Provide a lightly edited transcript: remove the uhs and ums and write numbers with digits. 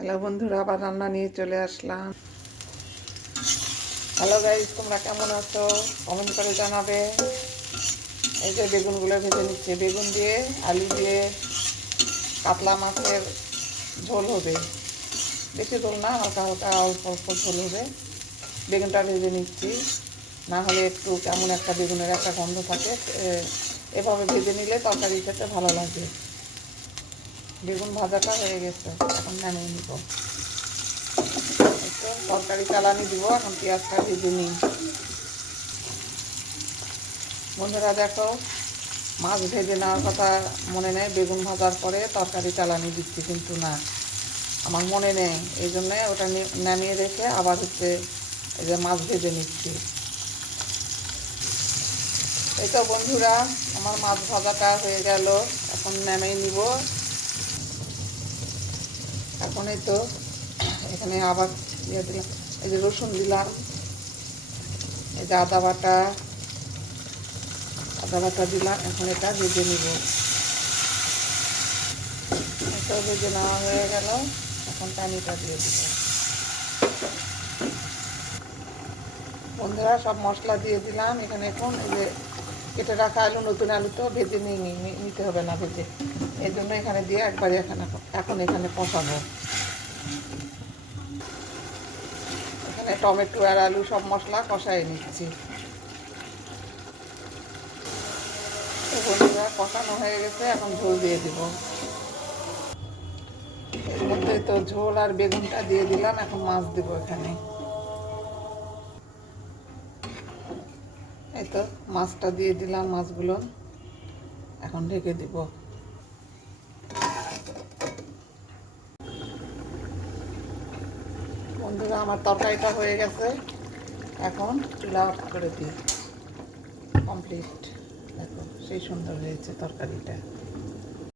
Hello বন্ধুরা, আবার রান্না নিয়ে চলে আসলাম। হ্যালো গাইস, তোমরা কেমন আছো? কমেন্ট করে জানাবে। এই যে বেগুনগুলো ভেজে নিচ্ছে, বেগুন দিয়ে আলু দিয়ে কাতলা মাছের ঝোল হবে। বেশি ঝোল না, হালকা হালকা অল্প অল্প ঝোল হবে। বেগুনটা ভেজে নিচ্ছি, না হলে একটু কেমন একটা বেগুনের একটা গন্ধ থাকে। এভাবে ভেজে নিলে তরকারি খেতে ভালো লাগে। বেগুন ভাজাটা হয়ে গেছে, এখন নামিয়ে নিব। তরকারি চালানি দিব, এখন পেঁয়াজটা ভেজে নিই। বন্ধুরা দেখো, মাছ ভেজে নেওয়ার কথা মনে নেই, বেগুন ভাজার পরে তরকারি চালানি দিচ্ছি, কিন্তু না, আমার মনে নেই। এই জন্যে ওটা নামিয়ে রেখে আবার এই যে মাছ ভেজে নিচ্ছি। এই তো বন্ধুরা, আমার মাছ ভাজাটা হয়ে গেল, এখন নামিয়ে নিব। এখন এই তো এখানে আবার দিয়ে দিলাম, এই যে রসুন দিলাম, এই যে আদা বাটা দিলাম। এখন এটা ভেজে নিব। এটা ভেজে নেওয়া হয়ে গেল, এখন পানিটা দিয়ে দিব। বন্ধুরা, সব মশলা দিয়ে দিলাম এখানে। এখন এই যে কেটে রাখা আলু, নতুন আলু তো ভেজে নিতে হবে না ভেজে, এই জন্য এখানে দিয়ে একবারে এখন এখানে কষাবো। এখানে টমেটো আর আলু সব মশলা কষাই নিচ্ছি। তো বন্ধুরা, কষানো হয়ে গেছে, এখন ঝোল দিয়ে দিব। এর মধ্যে তো ঝোল আর বেগুনটা দিয়ে দিলাম, এখন মাছ দিব এখানে। এই তো মাছটা দিয়ে দিলাম, মাছগুলো এখন ঢেকে দিব। বন্ধুরা, আমার তরকারিটা হয়ে গেছে, এখন চুলা অফ করে দিই। কমপ্লিট। দেখো সেই সুন্দর হয়েছে তরকারিটা।